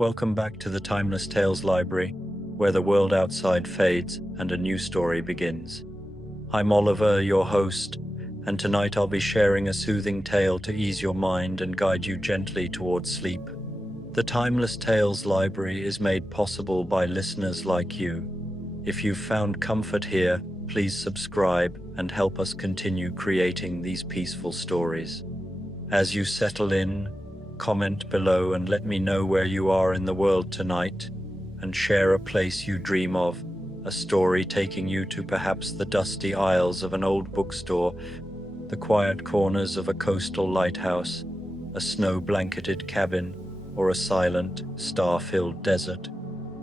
Welcome back to the Timeless Tales Library, where the world outside fades and a new story begins. I'm Oliver, your host, and tonight I'll be sharing a soothing tale to ease your mind and guide you gently towards sleep. The Timeless Tales Library is made possible by listeners like you. If you've found comfort here, please subscribe and help us continue creating these peaceful stories. As you settle in, comment below and let me know where you are in the world tonight, and share a place you dream of, a story taking you to perhaps the dusty aisles of an old bookstore, the quiet corners of a coastal lighthouse, a snow-blanketed cabin, or a silent, star-filled desert.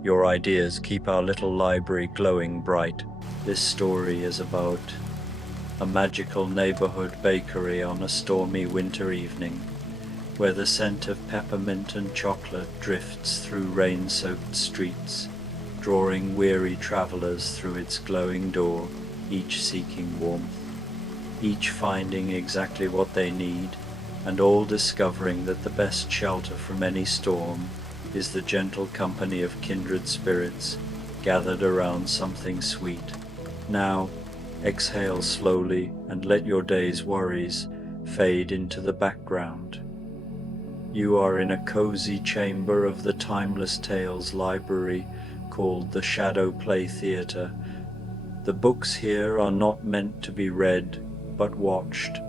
Your ideas keep our little library glowing bright. This story is about a magical neighborhood bakery on a stormy winter evening, where the scent of peppermint and chocolate drifts through rain-soaked streets, drawing weary travelers through its glowing door, each seeking warmth, each finding exactly what they need, and all discovering that the best shelter from any storm is the gentle company of kindred spirits gathered around something sweet. Now, exhale slowly and let your day's worries fade into the background. You are in a cozy chamber of the Timeless Tales Library called the Shadow Play Theatre. The books here are not meant to be read, but watched.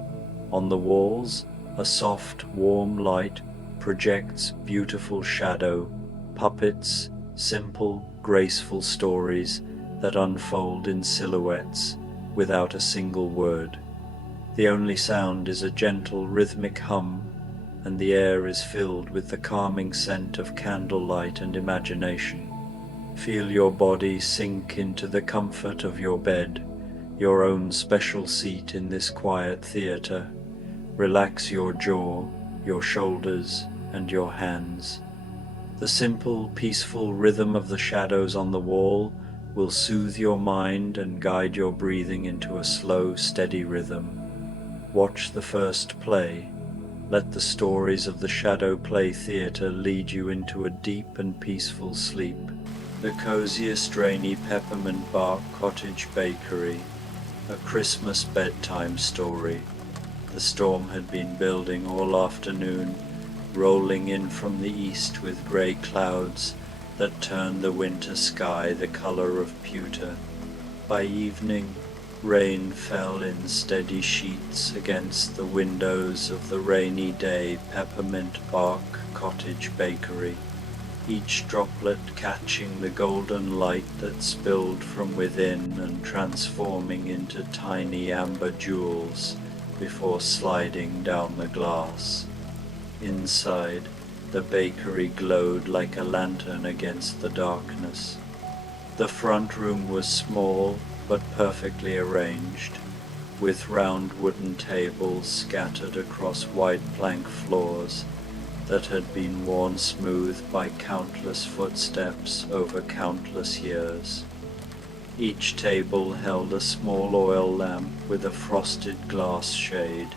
On the walls, a soft, warm light projects beautiful shadow, puppets, simple, graceful stories that unfold in silhouettes without a single word. The only sound is a gentle, rhythmic hum, and the air is filled with the calming scent of candlelight and imagination. Feel your body sink into the comfort of your bed, your own special seat in this quiet theater. Relax your jaw, your shoulders, and your hands. The simple, peaceful rhythm of the shadows on the wall will soothe your mind and guide your breathing into a slow, steady rhythm. Watch the first play. Let the stories of the Shadow Play Theatre lead you into a deep and peaceful sleep. The Coziest rainy peppermint bark cottage bakery, a Christmas bedtime story. The storm had been building all afternoon, rolling in from the east with grey clouds that turned the winter sky the colour of pewter. By evening, rain fell in steady sheets against the windows of the rainy day peppermint bark cottage bakery, each droplet catching the golden light that spilled from within and transforming into tiny amber jewels before sliding down the glass. Inside, the bakery glowed like a lantern against the darkness. The front room was small but perfectly arranged, with round wooden tables scattered across white plank floors that had been worn smooth by countless footsteps over countless years. Each table held a small oil lamp with a frosted glass shade,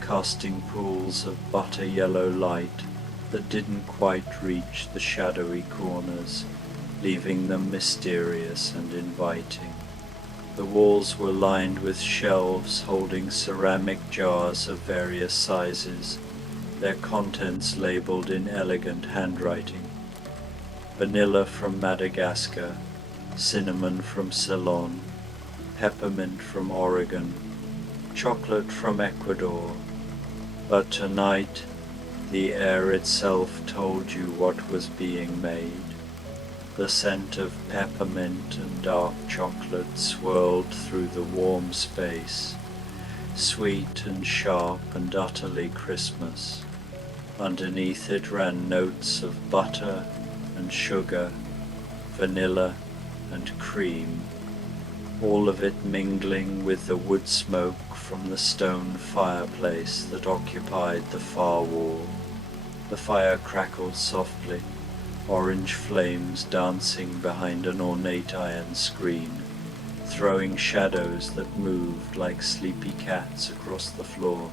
casting pools of butter-yellow light that didn't quite reach the shadowy corners, leaving them mysterious and inviting. The walls were lined with shelves holding ceramic jars of various sizes, their contents labeled in elegant handwriting. Vanilla from Madagascar, cinnamon from Ceylon, peppermint from Oregon, chocolate from Ecuador. But tonight, the air itself told you what was being made. The scent of peppermint and dark chocolate swirled through the warm space, sweet and sharp and utterly Christmas. Underneath it ran notes of butter and sugar, vanilla and cream, all of it mingling with the wood smoke from the stone fireplace that occupied the far wall. The fire crackled softly, orange flames dancing behind an ornate iron screen, throwing shadows that moved like sleepy cats across the floor.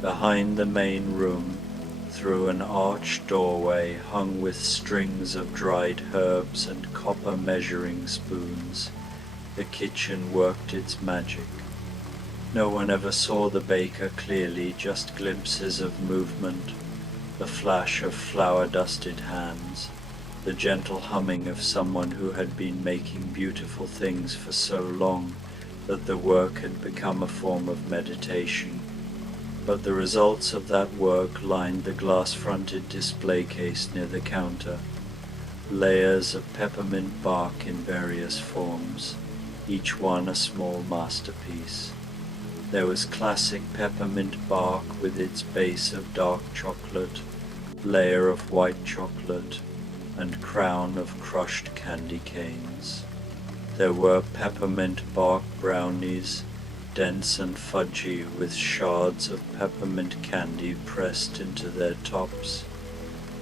Behind the main room, Through an arched doorway hung with strings of dried herbs and copper measuring spoons, the kitchen worked its magic. No one ever saw the baker clearly, just glimpses of movement, the flash of flour-dusted hands, the gentle humming of someone who had been making beautiful things for so long that the work had become a form of meditation. But the results of that work lined the glass-fronted display case near the counter. Layers of peppermint bark in various forms, each one a small masterpiece. There was classic peppermint bark with its base of dark chocolate, layer of white chocolate, and crown of crushed candy canes. There were peppermint bark brownies, dense and fudgy with shards of peppermint candy pressed into their tops.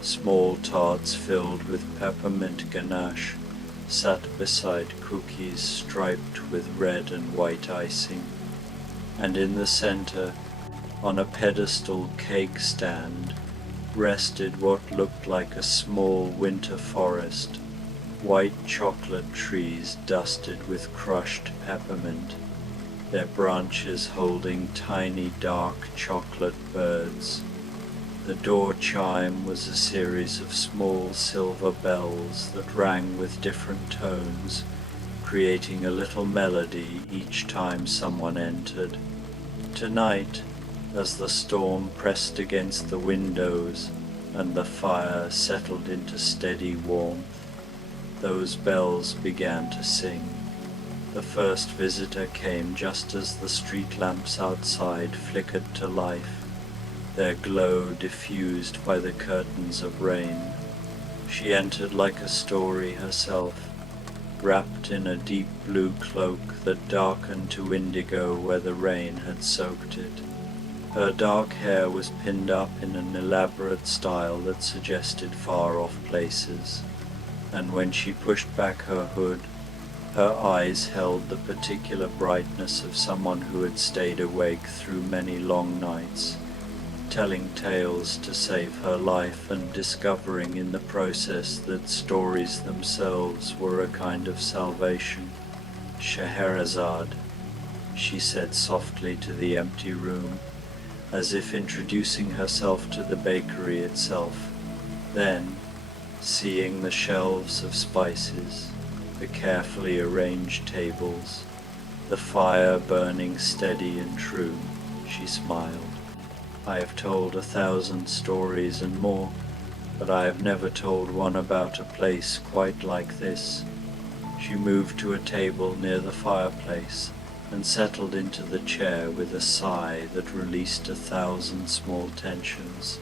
Small tarts filled with peppermint ganache sat beside cookies striped with red and white icing. And in the center, on a pedestal cake stand, rested what looked like a small winter forest, white chocolate trees dusted with crushed peppermint, their branches holding tiny dark chocolate birds. The door chime was a series of small silver bells that rang with different tones, creating a little melody each time someone entered. Tonight, as the storm pressed against the windows and the fire settled into steady warmth, those bells began to sing. The first visitor came just as the street lamps outside flickered to life, their glow diffused by the curtains of rain. She entered like a story herself, wrapped in a deep blue cloak that darkened to indigo where the rain had soaked it. Her dark hair was pinned up in an elaborate style that suggested far-off places, and when she pushed back her hood, her eyes held the particular brightness of someone who had stayed awake through many long nights, telling tales to save her life and discovering in the process that stories themselves were a kind of salvation. "Scheherazade," she said softly to the empty room, as if introducing herself to the bakery itself. Then, seeing the shelves of spices, the carefully arranged tables, the fire burning steady and true, she smiled. "I have told 1,000 stories and more, but I have never told one about a place quite like this." She moved to a table near the fireplace and settled into the chair with a sigh that released 1,000 small tensions.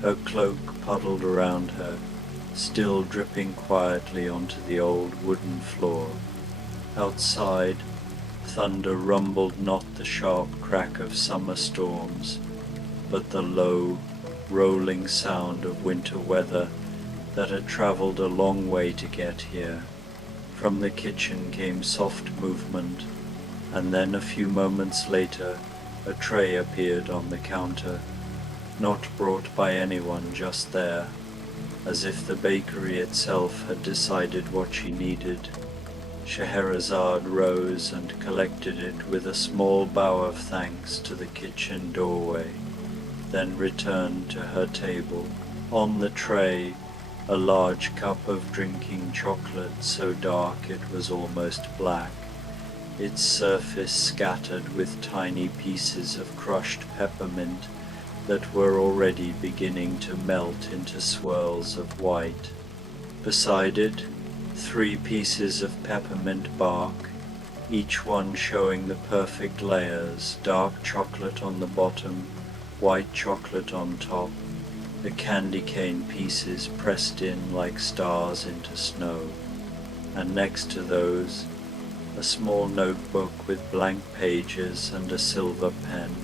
Her cloak puddled around her, still dripping quietly onto the old wooden floor. Outside, thunder rumbled not the sharp crack of summer storms, but the low, rolling sound of winter weather that had traveled a long way to get here. From the kitchen came soft movement, and then a few moments later a tray appeared on the counter, not brought by anyone just there, as if the bakery itself had decided what she needed. Scheherazade rose and collected it with a small bow of thanks to the kitchen doorway, then returned to her table. On the tray, a large cup of drinking chocolate so dark it was almost black, its surface scattered with tiny pieces of crushed peppermint that were already beginning to melt into swirls of white. Beside it, 3 pieces of peppermint bark, each one showing the perfect layers, dark chocolate on the bottom, white chocolate on top, the candy cane pieces pressed in like stars into snow, and next to those, a small notebook with blank pages and a silver pen.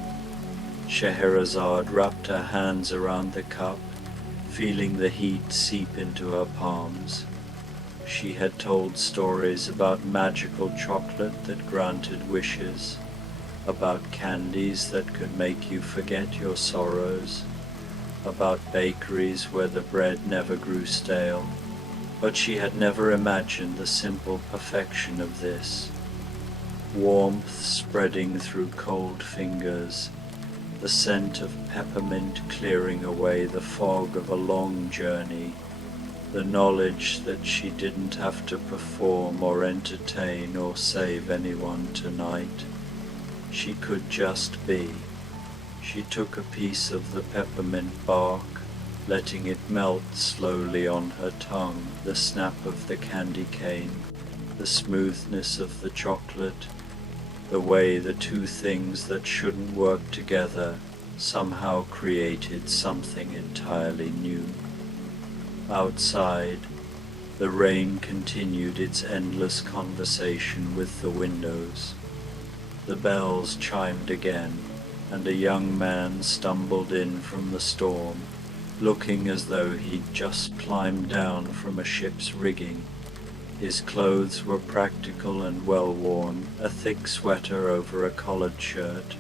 Scheherazade wrapped her hands around the cup, feeling the heat seep into her palms. She had told stories about magical chocolate that granted wishes, about candies that could make you forget your sorrows, about bakeries where the bread never grew stale, but she had never imagined the simple perfection of this. Warmth spreading through cold fingers, the scent of peppermint clearing away the fog of a long journey, the knowledge that she didn't have to perform or entertain or save anyone tonight. She could just be. She took a piece of the peppermint bark, letting it melt slowly on her tongue, the snap of the candy cane, the smoothness of the chocolate, the way the two things that shouldn't work together somehow created something entirely new. Outside, the rain continued its endless conversation with the windows. The bells chimed again, and a young man stumbled in from the storm, looking as though he'd just climbed down from a ship's rigging. His clothes were practical and well-worn, a thick sweater over a collared shirt,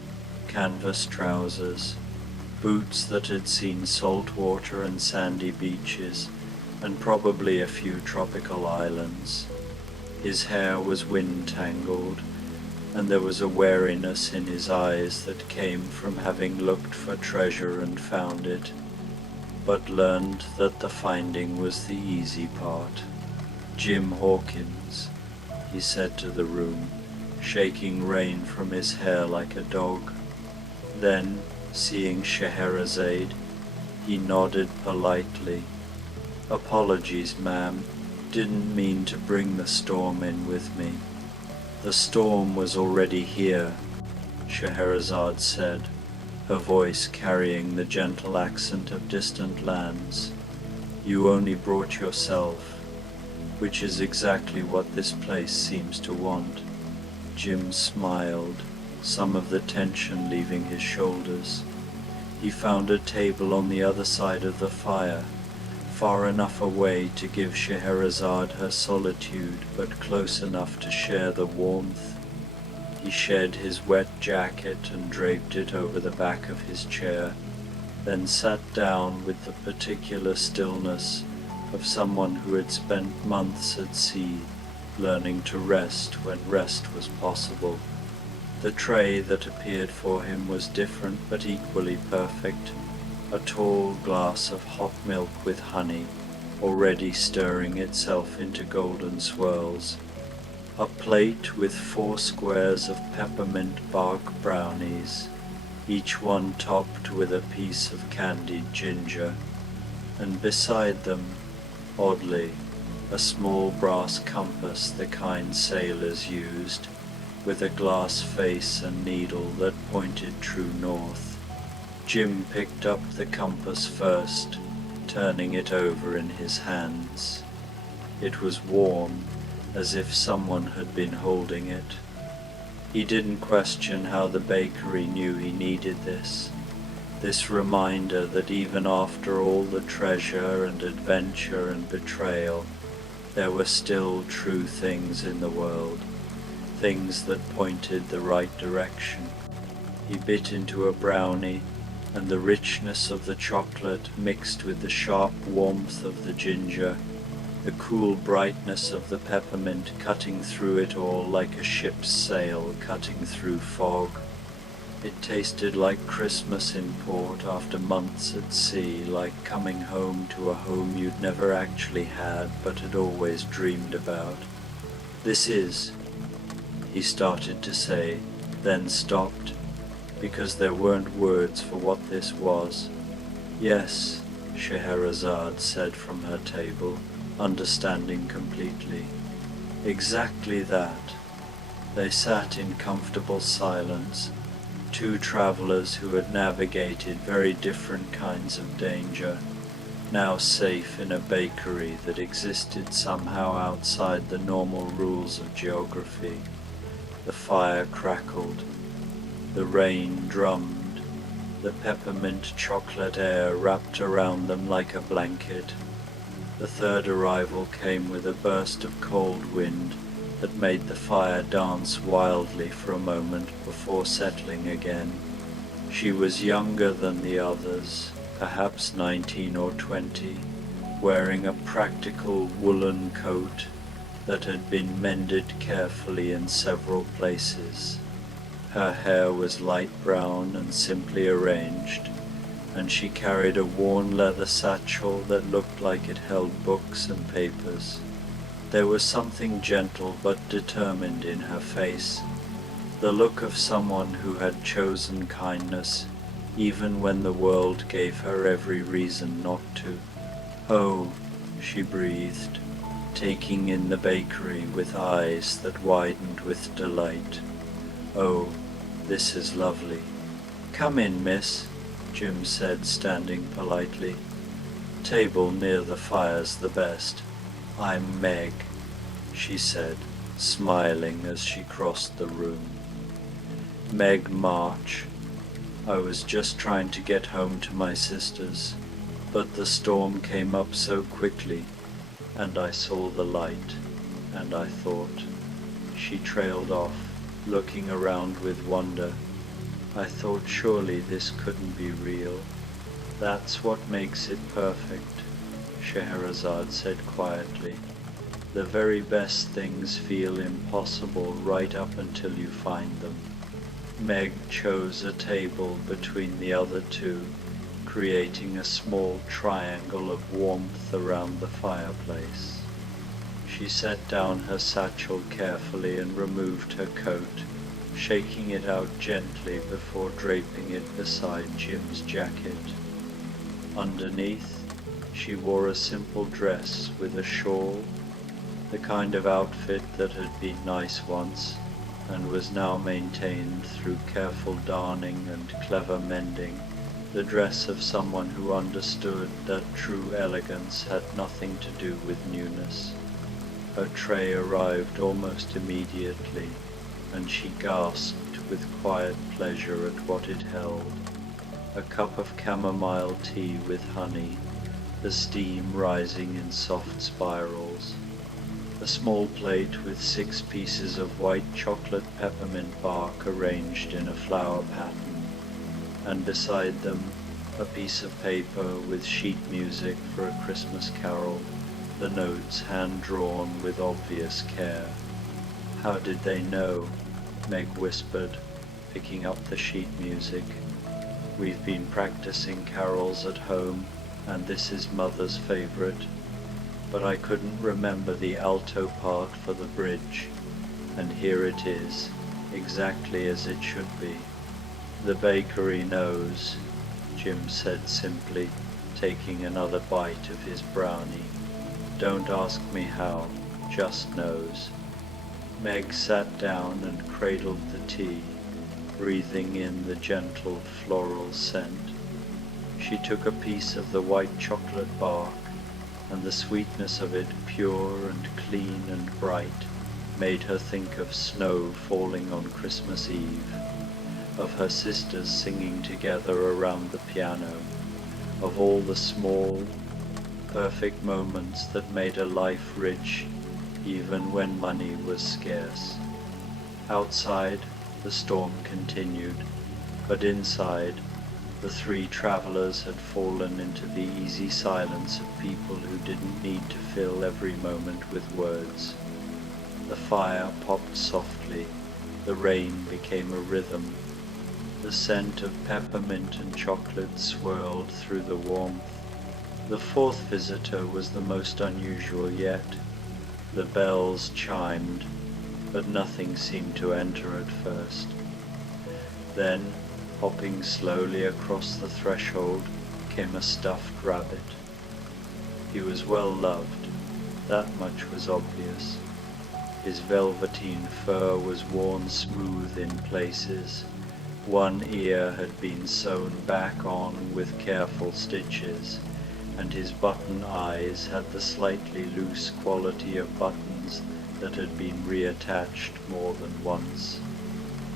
canvas trousers, boots that had seen salt water and sandy beaches, and probably a few tropical islands. His hair was wind-tangled, and there was a wariness in his eyes that came from having looked for treasure and found it, but learned that the finding was the easy part. "Jim Hawkins," he said to the room, shaking rain from his hair like a dog. Then, seeing Scheherazade, he nodded politely. "Apologies, ma'am. Didn't mean to bring the storm in with me." "The storm was already here," Scheherazade said, her voice carrying the gentle accent of distant lands. "You only brought yourself, which is exactly what this place seems to want." Jim smiled, some of the tension leaving his shoulders. He found a table on the other side of the fire, far enough away to give Scheherazade her solitude, but close enough to share the warmth. He shed his wet jacket and draped it over the back of his chair, then sat down with the particular stillness of someone who had spent months at sea, learning to rest when rest was possible. The tray that appeared for him was different but equally perfect. A tall glass of hot milk with honey, already stirring itself into golden swirls. A plate with 4 squares of peppermint bark brownies, each one topped with a piece of candied ginger, and beside them, oddly, a small brass compass the kind sailors used, with a glass face and needle that pointed true north. Jim picked up the compass first, turning it over in his hands. It was warm, as if someone had been holding it. He didn't question how the bakery knew he needed this reminder that even after all the treasure and adventure and betrayal, there were still true things in the world, things that pointed the right direction. He bit into a brownie, and the richness of the chocolate mixed with the sharp warmth of the ginger, the cool brightness of the peppermint cutting through it all like a ship's sail cutting through fog. It tasted like Christmas in port after months at sea, like coming home to a home you'd never actually had but had always dreamed about. "This is," he started to say, then stopped, because there weren't words for what this was. "Yes," Scheherazade said from her table, understanding completely. "Exactly that." They sat in comfortable silence, 2 travelers who had navigated very different kinds of danger, now safe in a bakery that existed somehow outside the normal rules of geography. The fire crackled. The rain drummed. The peppermint chocolate air wrapped around them like a blanket. The third arrival came with a burst of cold wind that made the fire dance wildly for a moment before settling again. She was younger than the others, perhaps 19 or 20, wearing a practical woolen coat that had been mended carefully in several places. Her hair was light brown and simply arranged, and she carried a worn leather satchel that looked like it held books and papers. There was something gentle but determined in her face, the look of someone who had chosen kindness, even when the world gave her every reason not to. "Oh," she breathed, taking in the bakery with eyes that widened with delight. "Oh, this is lovely." "Come in, miss," Jim said, standing politely. "Table near the fire's the best. I'm Meg," she said, smiling as she crossed the room. "Meg March. I was just trying to get home to my sister's, but the storm came up so quickly, and I saw the light, and I thought..." She trailed off, looking around with wonder. "I thought surely this couldn't be real." "That's what makes it perfect," Scheherazade said quietly. "The very best things feel impossible right up until you find them." Meg chose a table between the other two, creating a small triangle of warmth around the fireplace. She set down her satchel carefully and removed her coat, shaking it out gently before draping it beside Jim's jacket. Underneath, she wore a simple dress with a shawl, the kind of outfit that had been nice once and was now maintained through careful darning and clever mending, the dress of someone who understood that true elegance had nothing to do with newness. Her tray arrived almost immediately, and she gasped with quiet pleasure at what it held. A cup of chamomile tea with honey, the steam rising in soft spirals. A small plate with 6 pieces of white chocolate peppermint bark arranged in a flower pattern, and beside them a piece of paper with sheet music for a Christmas carol, the notes hand-drawn with obvious care. "How did they know?" Meg whispered, picking up the sheet music. "We've been practicing carols at home, and this is Mother's favorite. But I couldn't remember the alto part for the bridge, and here it is, exactly as it should be." "The bakery knows," Jim said simply, taking another bite of his brownie. "Don't ask me how, just knows." Meg sat down and cradled the tea, breathing in the gentle floral scent. She took a piece of the white chocolate bark, and the sweetness of it, pure and clean and bright, made her think of snow falling on Christmas Eve, of her sisters singing together around the piano, of all the small, perfect moments that made a life rich even when money was scarce. Outside, the storm continued, but inside, the 3 travelers had fallen into the easy silence of people who didn't need to fill every moment with words. The fire popped softly, the rain became a rhythm. The scent of peppermint and chocolate swirled through the warmth. The 4th visitor was the most unusual yet. The bells chimed, but nothing seemed to enter at first. Then, hopping slowly across the threshold, came a stuffed rabbit. He was well loved, that much was obvious. His velveteen fur was worn smooth in places. One ear had been sewn back on with careful stitches, and his button eyes had the slightly loose quality of buttons that had been reattached more than once.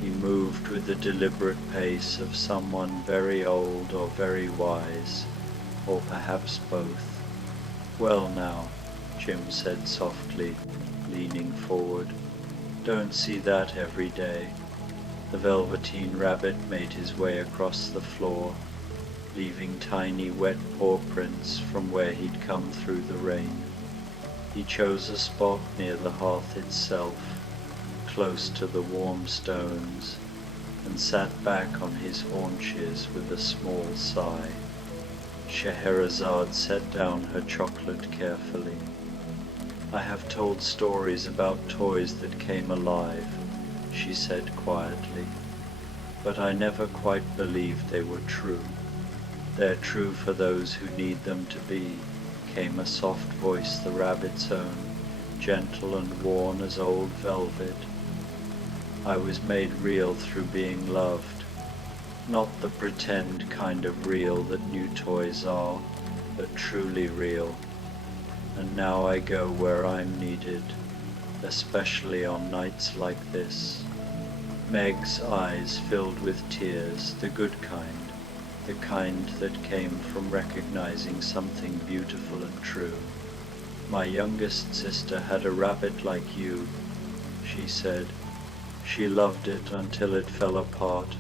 He moved with the deliberate pace of someone very old or very wise, or perhaps both. "Well now," Jim said softly, leaning forward, "don't see that every day." The velveteen rabbit made his way across the floor. leaving tiny wet paw prints from where he'd come through the rain. He chose a spot near the hearth itself, close to the warm stones, and sat back on his haunches with a small sigh. Scheherazade set down her chocolate carefully. "I have told stories about toys that came alive," she said quietly, "but I never quite believed they were true. They're true for those who need them to be," came a soft voice the rabbit's own, gentle and worn as old velvet. "I was made real through being loved, not the pretend kind of real that new toys are, but truly real. And now I go where I'm needed, especially on nights like this." Meg's eyes filled with tears, the good kind, the kind that came from recognizing something beautiful and true. "My youngest sister had a rabbit like you," she said. "She loved it until it fell apart,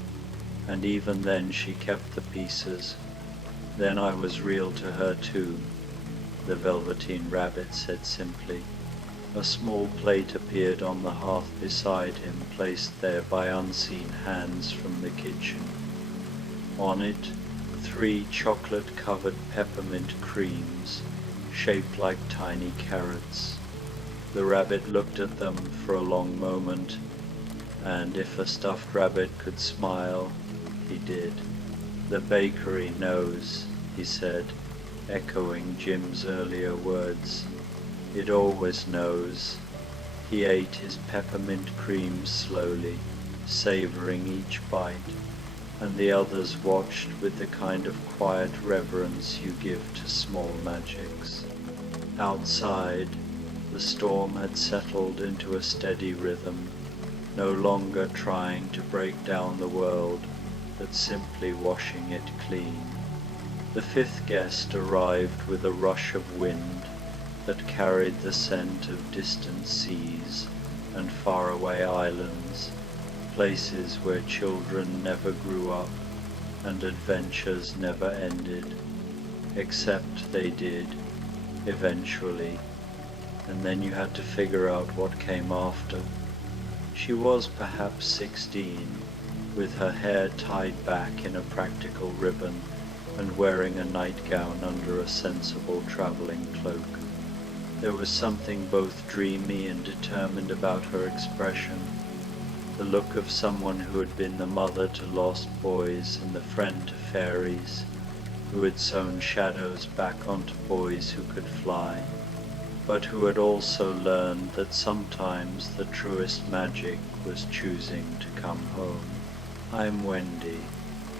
and even then she kept the pieces. Then I was real to her too," the Velveteen Rabbit said simply. A small plate appeared on the hearth beside him, placed there by unseen hands from the kitchen. On it, 3 chocolate-covered peppermint creams, shaped like tiny carrots. The rabbit looked at them for a long moment, and if a stuffed rabbit could smile, he did. "The bakery knows," he said, echoing Jim's earlier words. "It always knows." He ate his peppermint creams slowly, savoring each bite, and the others watched with the kind of quiet reverence you give to small magics. Outside, the storm had settled into a steady rhythm, no longer trying to break down the world, but simply washing it clean. The 5th guest arrived with a rush of wind that carried the scent of distant seas and faraway islands, places where children never grew up and adventures never ended, except they did, eventually, and then you had to figure out what came after. She was perhaps 16, with her hair tied back in a practical ribbon and wearing a nightgown under a sensible traveling cloak. There was something both dreamy and determined about her expression, the look of someone who had been the mother to lost boys and the friend to fairies, who had sewn shadows back onto boys who could fly, but who had also learned that sometimes the truest magic was choosing to come home. "I'm Wendy,"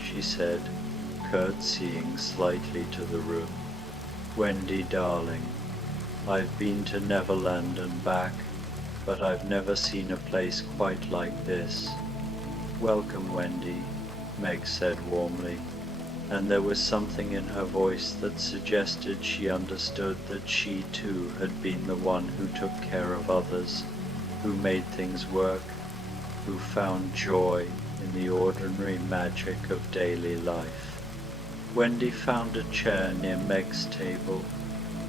she said, curtsying slightly to the room. "Wendy, darling, I've been to Neverland and back, but I've never seen a place quite like this." "Welcome, Wendy," Meg said warmly, and there was something in her voice that suggested she understood that she too had been the one who took care of others, who made things work, who found joy in the ordinary magic of daily life. Wendy found a chair near Meg's table,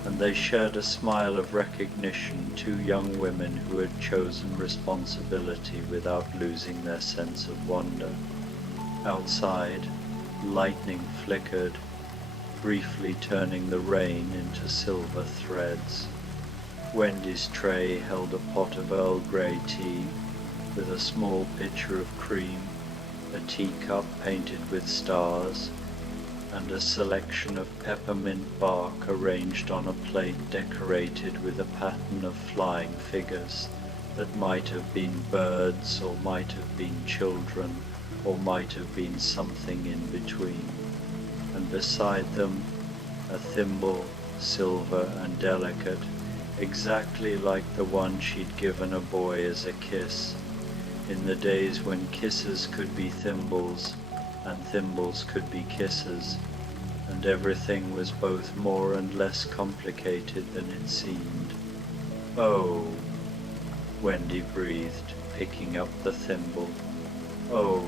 and they shared a smile of recognition, 2 young women who had chosen responsibility without losing their sense of wonder. Outside, lightning flickered, briefly turning the rain into silver threads. Wendy's tray held a pot of Earl Grey tea with a small pitcher of cream, a teacup painted with stars, and a selection of peppermint bark arranged on a plate decorated with a pattern of flying figures that might have been birds or might have been children or might have been something in between. And beside them, a thimble, silver and delicate, exactly like the one she'd given a boy as a kiss, in the days when kisses could be thimbles and thimbles could be kisses, and everything was both more and less complicated than it seemed. "Oh," Wendy breathed, picking up the thimble. "Oh,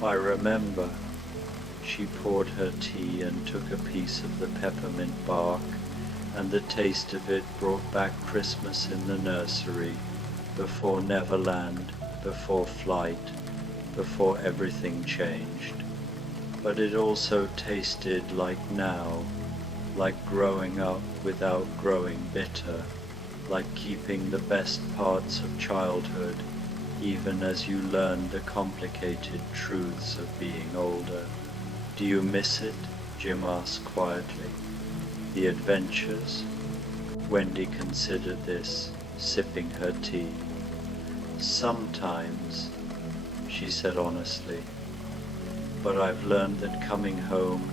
I remember." She poured her tea and took a piece of the peppermint bark, and the taste of it brought back Christmas in the nursery, before Neverland, before flight, before everything changed. But it also tasted like now, like growing up without growing bitter, like keeping the best parts of childhood, even as you learn the complicated truths of being older. Do you miss it? Jim asked quietly. The adventures? Wendy considered this, sipping her tea. Sometimes, she said honestly, but I've learned that coming home,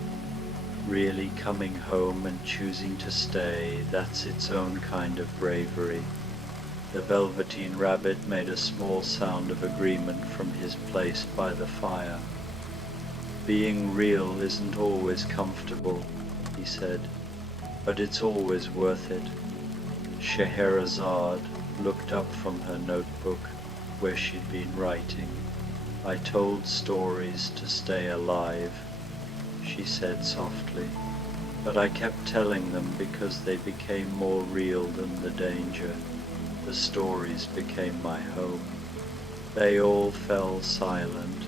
really coming home and choosing to stay, that's its own kind of bravery. The Velveteen Rabbit made a small sound of agreement from his place by the fire. Being real isn't always comfortable, he said, but it's always worth it. Scheherazade looked up from her notebook where she'd been writing. I told stories to stay alive, she said softly, but I kept telling them because they became more real than the danger. The stories became my home. They all fell silent,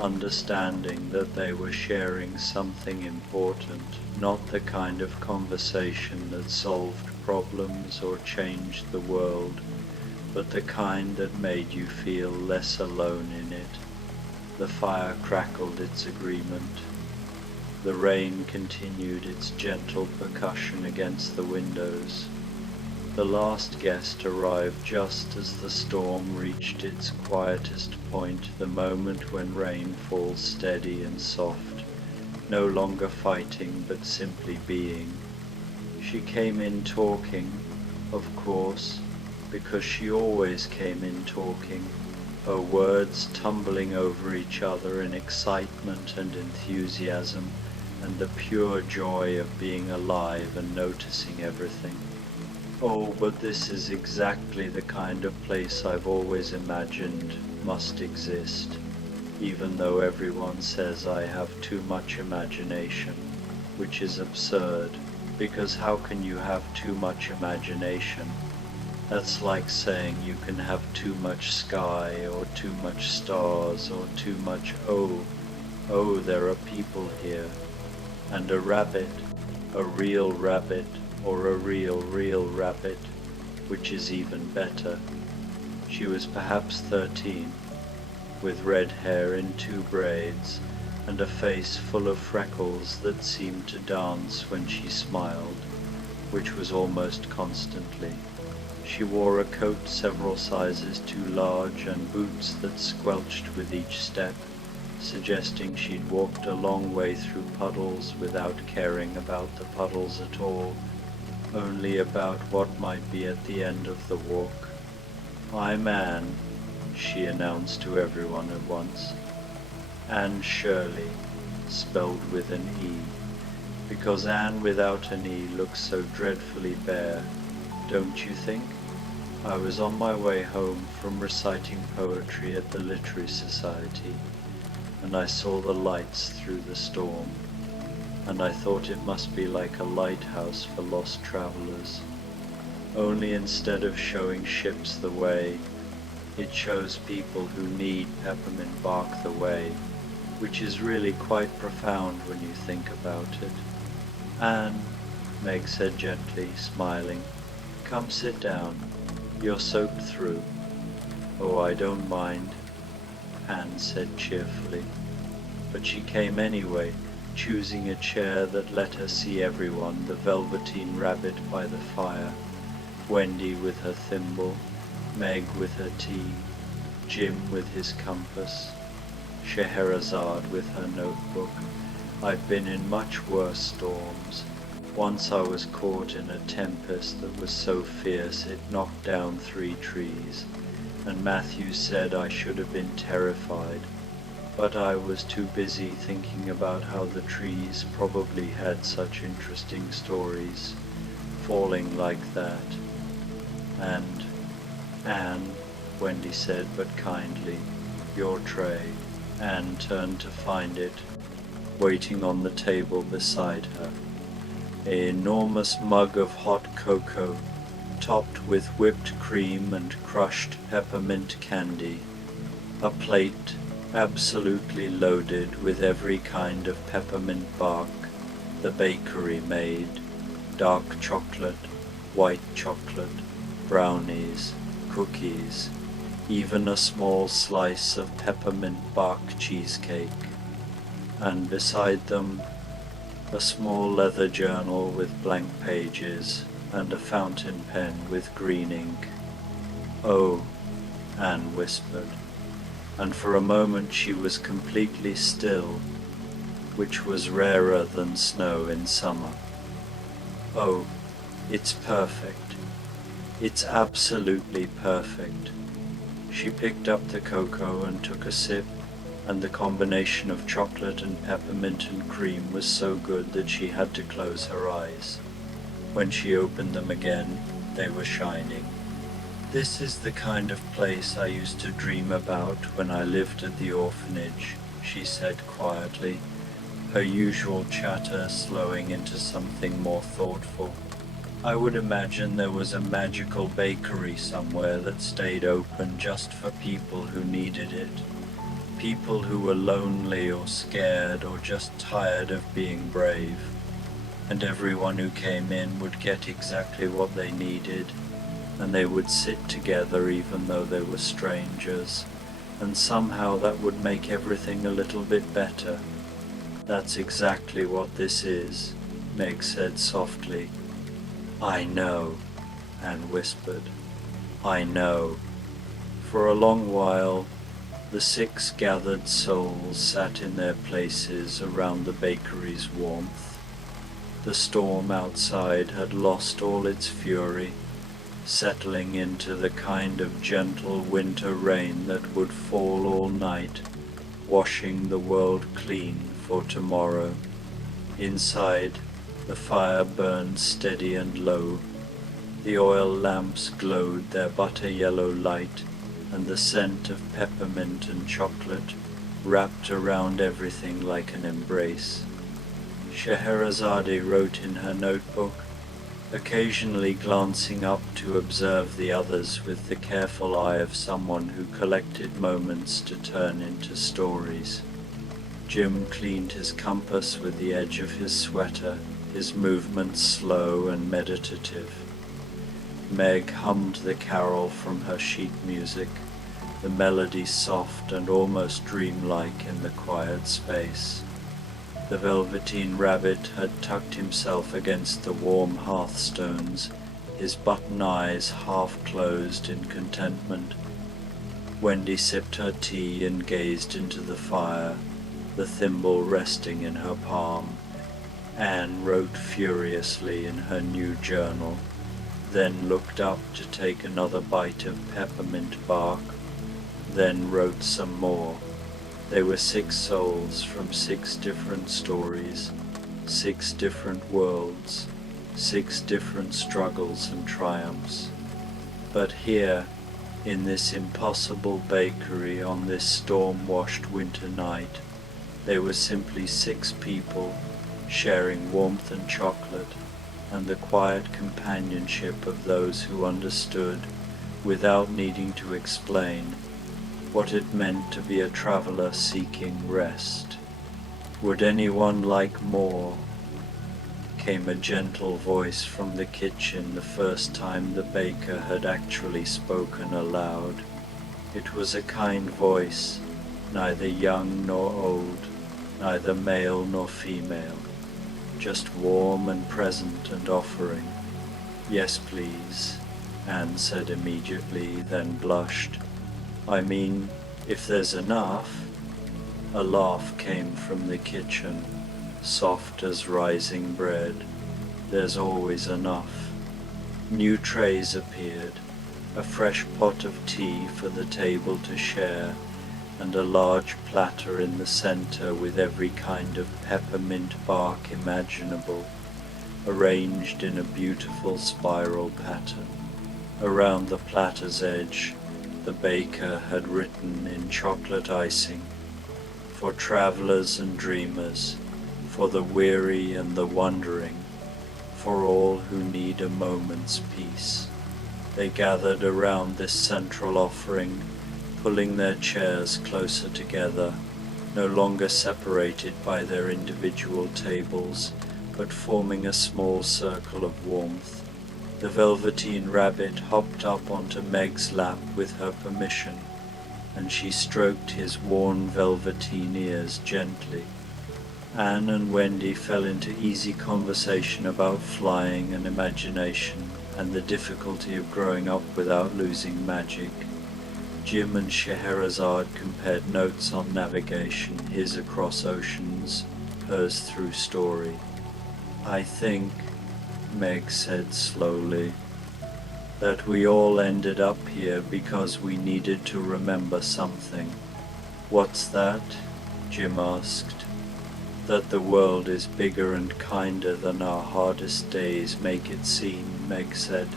understanding that they were sharing something important, not the kind of conversation that solved problems or changed the world, but the kind that made you feel less alone in it. The fire crackled its agreement. The rain continued its gentle percussion against the windows. The last guest arrived just as the storm reached its quietest point, the moment when rain falls steady and soft, no longer fighting but simply being. She came in talking, of course, because she always came in talking, her words tumbling over each other in excitement and enthusiasm and the pure joy of being alive and noticing everything. Oh, but this is exactly the kind of place I've always imagined must exist, even though everyone says I have too much imagination, which is absurd, because how can you have too much imagination? That's like saying you can have too much sky, or too much stars, or too much there are people here, and a rabbit, a real rabbit, or a real rabbit, which is even better. She was perhaps 13, with red hair in 2 braids, and a face full of freckles that seemed to dance when she smiled, which was almost constantly. She wore a coat several sizes too large and boots that squelched with each step, suggesting she'd walked a long way through puddles without caring about the puddles at all, only about what might be at the end of the walk. I'm Anne, she announced to everyone at once. Anne Shirley, spelled with an E, because Anne without an E looks so dreadfully bare, don't you think? I was on my way home from reciting poetry at the Literary Society, and I saw the lights through the storm, and I thought it must be like a lighthouse for lost travelers. Only instead of showing ships the way, it shows people who need peppermint bark the way, which is really quite profound when you think about it. Anne, Meg said gently, smiling, come sit down. You're soaked through. Oh, I don't mind, Anne said cheerfully. But she came anyway, choosing a chair that let her see everyone, the Velveteen Rabbit by the fire, Wendy with her thimble, Meg with her tea, Jim with his compass, Scheherazade with her notebook. I've been in much worse storms. Once I was caught in a tempest that was so fierce it knocked down 3 trees, and Matthew said I should have been terrified, but I was too busy thinking about how the trees probably had such interesting stories, falling like that. And, Anne, Wendy said but kindly, your tray. Anne turned to find it. waiting on the table beside her. An enormous mug of hot cocoa, topped with whipped cream and crushed peppermint candy. A plate absolutely loaded with every kind of peppermint bark the bakery made, dark chocolate, white chocolate, brownies, cookies, even a small slice of peppermint bark cheesecake, and beside them a small leather journal with blank pages and a fountain pen with green ink. "Oh," Anne whispered, and for a moment she was completely still, which was rarer than snow in summer. "Oh, it's perfect. It's absolutely perfect." She picked up the cocoa and took a sip, and the combination of chocolate and peppermint and cream was so good that she had to close her eyes. When she opened them again, they were shining. "This is the kind of place I used to dream about when I lived at the orphanage," she said quietly, her usual chatter slowing into something more thoughtful. "I would imagine there was a magical bakery somewhere that stayed open just for people who needed it. People who were lonely or scared or just tired of being brave. And everyone who came in would get exactly what they needed, and they would sit together even though they were strangers, and somehow that would make everything a little bit better." "That's exactly what this is," Meg said softly. "I know," Anne whispered. "I know." For a long while, the 6 gathered souls sat in their places around the bakery's warmth. The storm outside had lost all its fury, settling into the kind of gentle winter rain that would fall all night, washing the world clean for tomorrow. Inside, the fire burned steady and low. The oil lamps glowed their butter-yellow light, and the scent of peppermint and chocolate wrapped around everything like an embrace. Scheherazade wrote in her notebook, occasionally glancing up to observe the others with the careful eye of someone who collected moments to turn into stories. Jim cleaned his compass with the edge of his sweater, his movements slow and meditative. Meg hummed the carol from her sheet music, the melody soft and almost dreamlike in the quiet space. The Velveteen Rabbit had tucked himself against the warm hearthstones, his button eyes half closed in contentment. Wendy sipped her tea and gazed into the fire, the thimble resting in her palm. Anne wrote furiously in her new journal, then looked up to take another bite of peppermint bark, then wrote some more. They were 6 souls from 6 different stories, 6 different worlds, 6 different struggles and triumphs. But here, in this impossible bakery on this storm-washed winter night, they were simply 6 people sharing warmth and chocolate and the quiet companionship of those who understood, without needing to explain, what it meant to be a traveler seeking rest. "Would anyone like more?" came a gentle voice from the kitchen the first time the baker had actually spoken aloud. It was a kind voice, neither young nor old, neither male nor female, just warm and present and offering. "Yes, please," Anne said immediately, then blushed. "I mean, if there's enough." A laugh came from the kitchen, soft as rising bread. "There's always enough." New trays appeared, a fresh pot of tea for the table to share, and a large platter in the center with every kind of peppermint bark imaginable, arranged in a beautiful spiral pattern. Around the platter's edge, the baker had written in chocolate icing, "For travelers and dreamers, for the weary and the wandering, for all who need a moment's peace. They gathered around this central offering, pulling their chairs closer together, no longer separated by their individual tables, but forming a small circle of warmth. The Velveteen Rabbit hopped up onto Meg's lap with her permission, and she stroked his worn velveteen ears gently. Anne and Wendy fell into easy conversation about flying and imagination and the difficulty of growing up without losing magic. Jim and Scheherazade compared notes on navigation, his across oceans, hers through story. "I think," Meg said slowly, "that we all ended up here because we needed to remember something." "What's that?" Jim asked. "That the world is bigger and kinder than our hardest days make it seem," Meg said.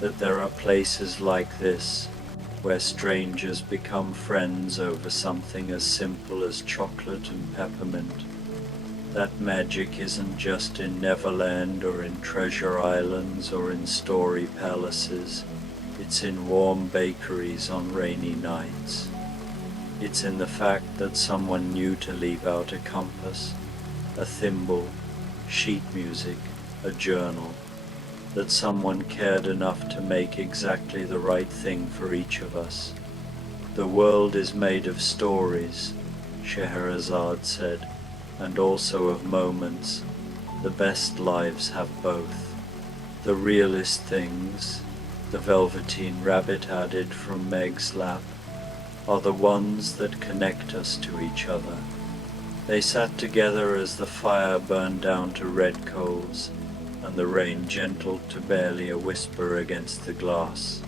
"That there are places like this, where strangers become friends over something as simple as chocolate and peppermint. That magic isn't just in Neverland or in Treasure Islands or in story palaces. It's in warm bakeries on rainy nights. It's in the fact that someone knew to leave out a compass, a thimble, sheet music, a journal. That someone cared enough to make exactly the right thing for each of us. The world is made of stories," Scheherazade said, "and also of moments. The best lives have both. The realest things," the Velveteen Rabbit added from Meg's lap, "are the ones that connect us to each other." They sat together as the fire burned down to red coals, and the rain gentled to barely a whisper against the glass.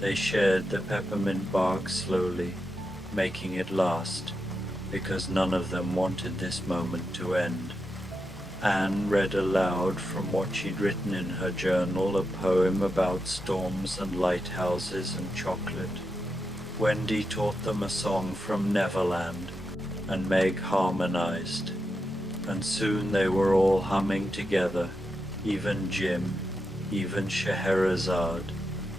They shared the peppermint bark slowly, making it last, because none of them wanted this moment to end. Anne read aloud from what she'd written in her journal, a poem about storms and lighthouses and chocolate. Wendy taught them a song from Neverland, and Meg harmonized, and soon they were all humming together, even Jim, even Scheherazade,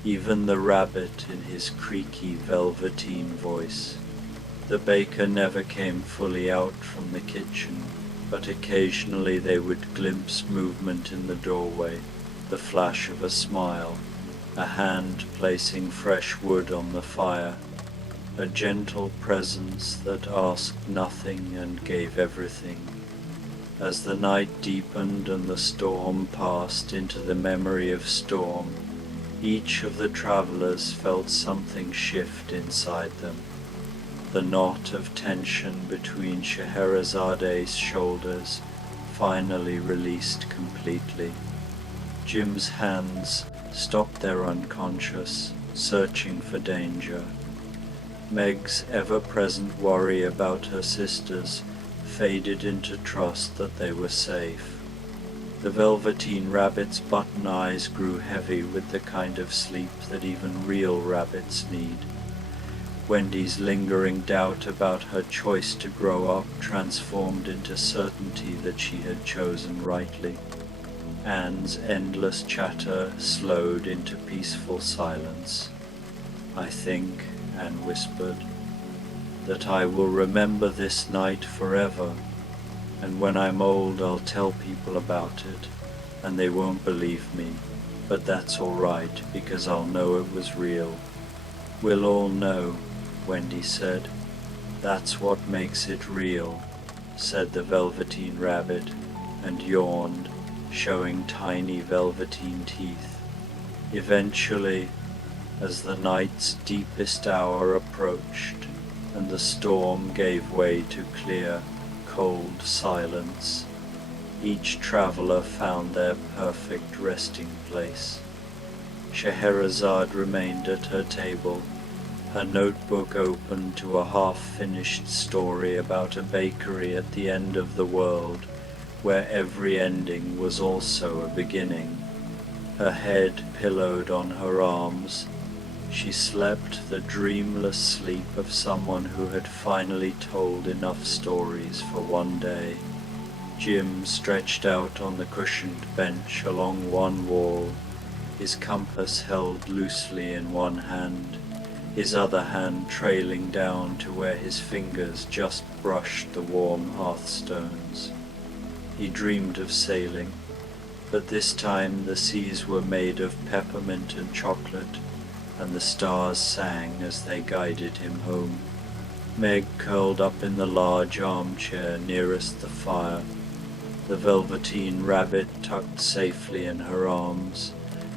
even the rabbit in his creaky velveteen voice. The baker never came fully out from the kitchen, but occasionally they would glimpse movement in the doorway, the flash of a smile, a hand placing fresh wood on the fire, a gentle presence that asked nothing and gave everything. As the night deepened and the storm passed into the memory of storm, each of the travelers felt something shift inside them. The knot of tension between Scheherazade's shoulders finally released completely. Jim's hands stopped their unconscious, searching for danger. Meg's ever-present worry about her sisters faded into trust that they were safe. The Velveteen Rabbit's button eyes grew heavy with the kind of sleep that even real rabbits need. Wendy's lingering doubt about her choice to grow up transformed into certainty that she had chosen rightly. Anne's endless chatter slowed into peaceful silence. "I think," Anne whispered, "that I will remember this night forever, and when I'm old I'll tell people about it, and they won't believe me, but that's all right because I'll know it was real." "We'll all know," Wendy said. "That's what makes it real," said the Velveteen Rabbit, and yawned, showing tiny velveteen teeth. Eventually, as the night's deepest hour approached, and the storm gave way to clear, cold silence, each traveler found their perfect resting place. Scheherazade remained at her table, her notebook open to a half-finished story about a bakery at the end of the world, where every ending was also a beginning. Her head pillowed on her arms, she slept the dreamless sleep of someone who had finally told enough stories for one day. Jim stretched out on the cushioned bench along one wall, his compass held loosely in one hand, his other hand trailing down to where his fingers just brushed the warm hearthstones. He dreamed of sailing, but this time the seas were made of peppermint and chocolate, and the stars sang as they guided him home. Meg curled up in the large armchair nearest the fire, the velveteen rabbit tucked safely in her arms,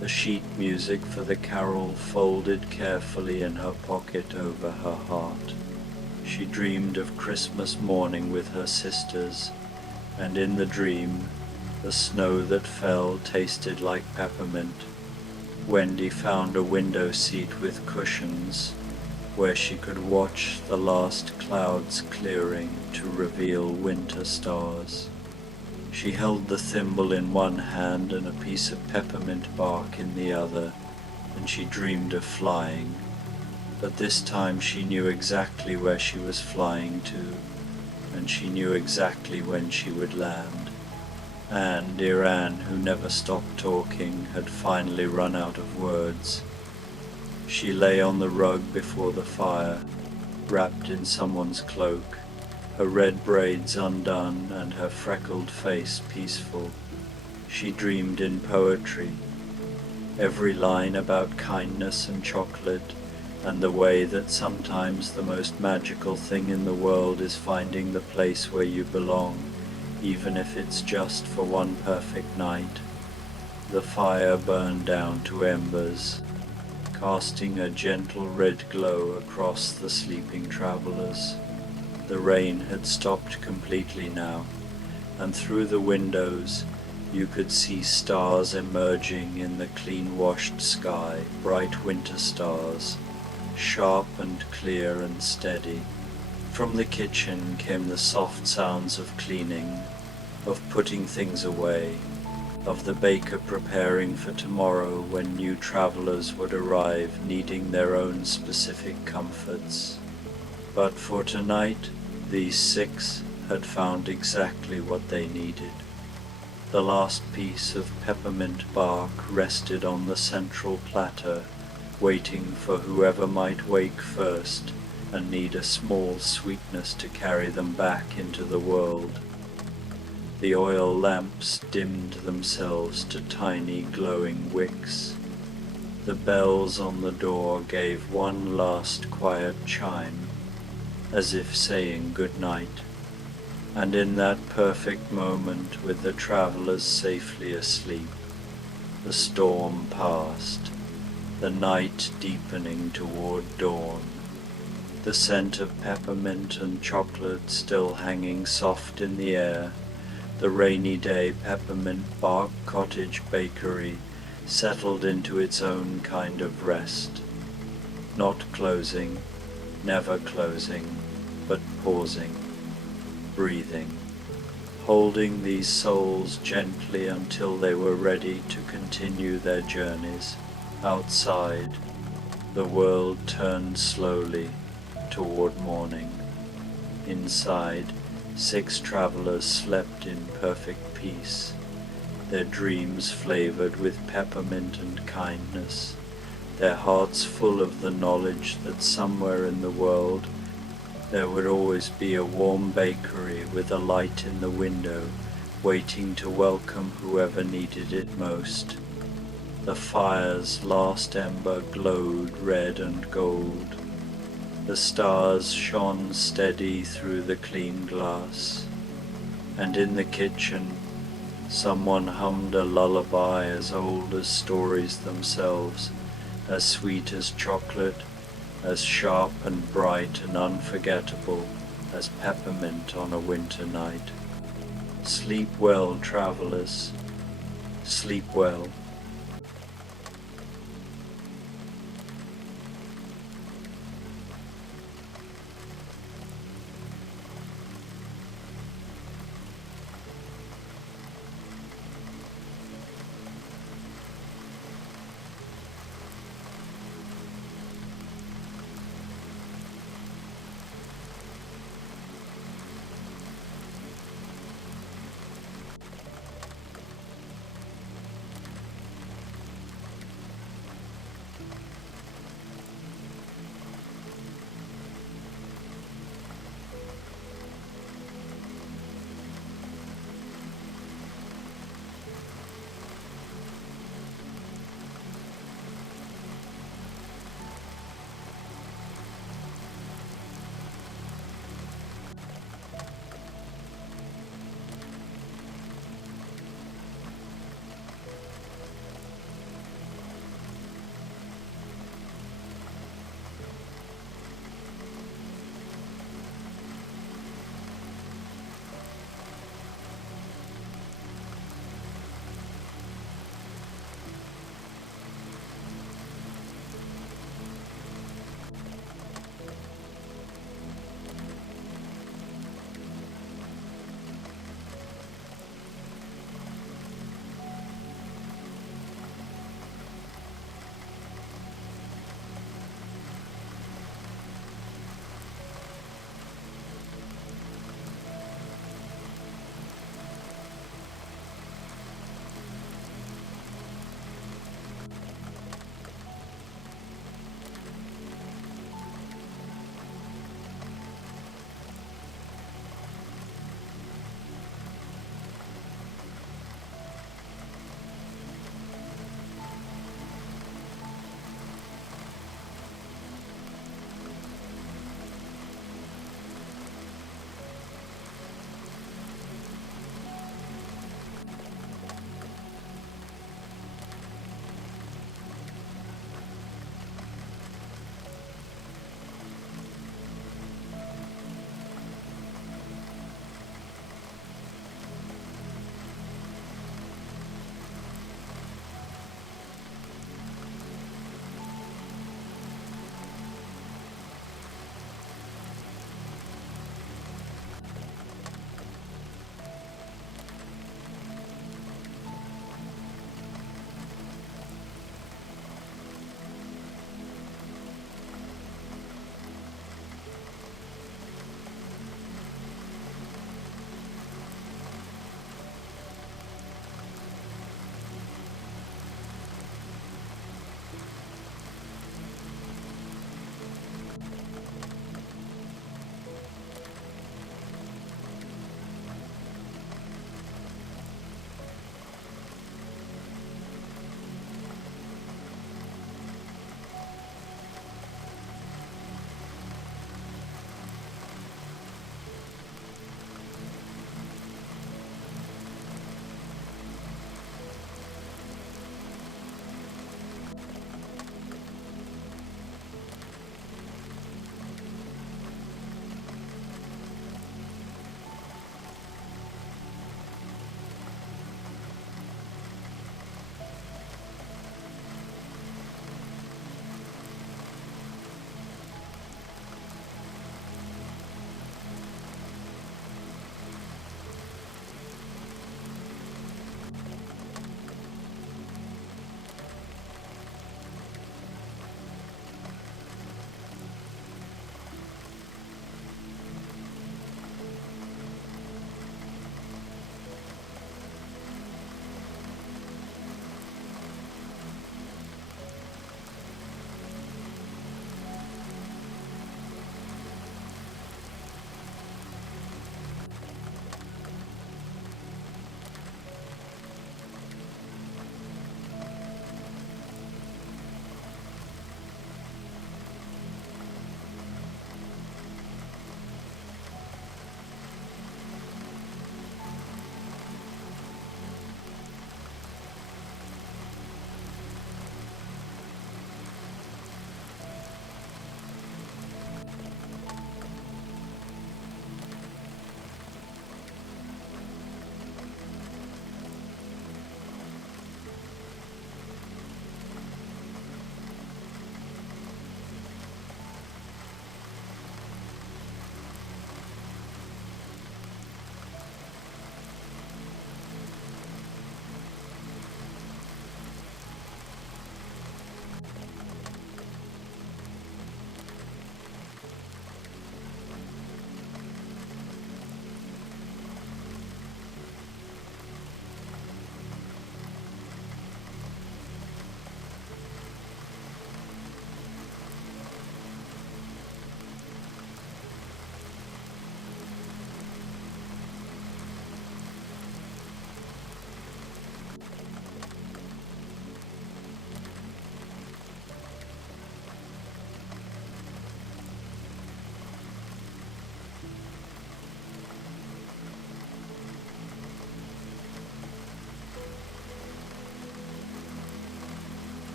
the sheet music for the carol folded carefully in her pocket over her heart. She dreamed of Christmas morning with her sisters, and in the dream, the snow that fell tasted like peppermint. Wendy found a window seat with cushions, where she could watch the last clouds clearing to reveal winter stars. She held the thimble in one hand and a piece of peppermint bark in the other, and she dreamed of flying. But this time she knew exactly where she was flying to, and she knew exactly when she would land. And dear Anne, who never stopped talking, had finally run out of words. She lay on the rug before the fire, wrapped in someone's cloak, her red braids undone and her freckled face peaceful. She dreamed in poetry, every line about kindness and chocolate, and the way that sometimes the most magical thing in the world is finding the place where you belong, even if it's just for one perfect night. The fire burned down to embers, casting a gentle red glow across the sleeping travelers. The rain had stopped completely now, and through the windows you could see stars emerging in the clean-washed sky, bright winter stars, sharp and clear and steady. From the kitchen came the soft sounds of cleaning, of putting things away, of the baker preparing for tomorrow when new travelers would arrive needing their own specific comforts. But for tonight, these 6 had found exactly what they needed. The last piece of peppermint bark rested on the central platter, waiting for whoever might wake first and need a small sweetness to carry them back into the world. The oil lamps dimmed themselves to tiny glowing wicks. The bells on the door gave one last quiet chime, as if saying good night. And in that perfect moment, with the travelers safely asleep, the storm passed, the night deepening toward dawn, the scent of peppermint and chocolate still hanging soft in the air. The rainy day peppermint bark cottage bakery settled into its own kind of rest, not closing, never closing, but pausing, breathing, holding these souls gently until they were ready to continue their journeys. Outside, the world turned slowly toward morning. Inside, 6 travelers slept in perfect peace, their dreams flavored with peppermint and kindness, their hearts full of the knowledge that somewhere in the world there would always be a warm bakery with a light in the window, waiting to welcome whoever needed it most. The fire's last ember glowed red and gold. The stars shone steady through the clean glass, and in the kitchen someone hummed a lullaby as old as stories themselves, as sweet as chocolate, as sharp and bright and unforgettable as peppermint on a winter night. Sleep well, travelers, sleep well.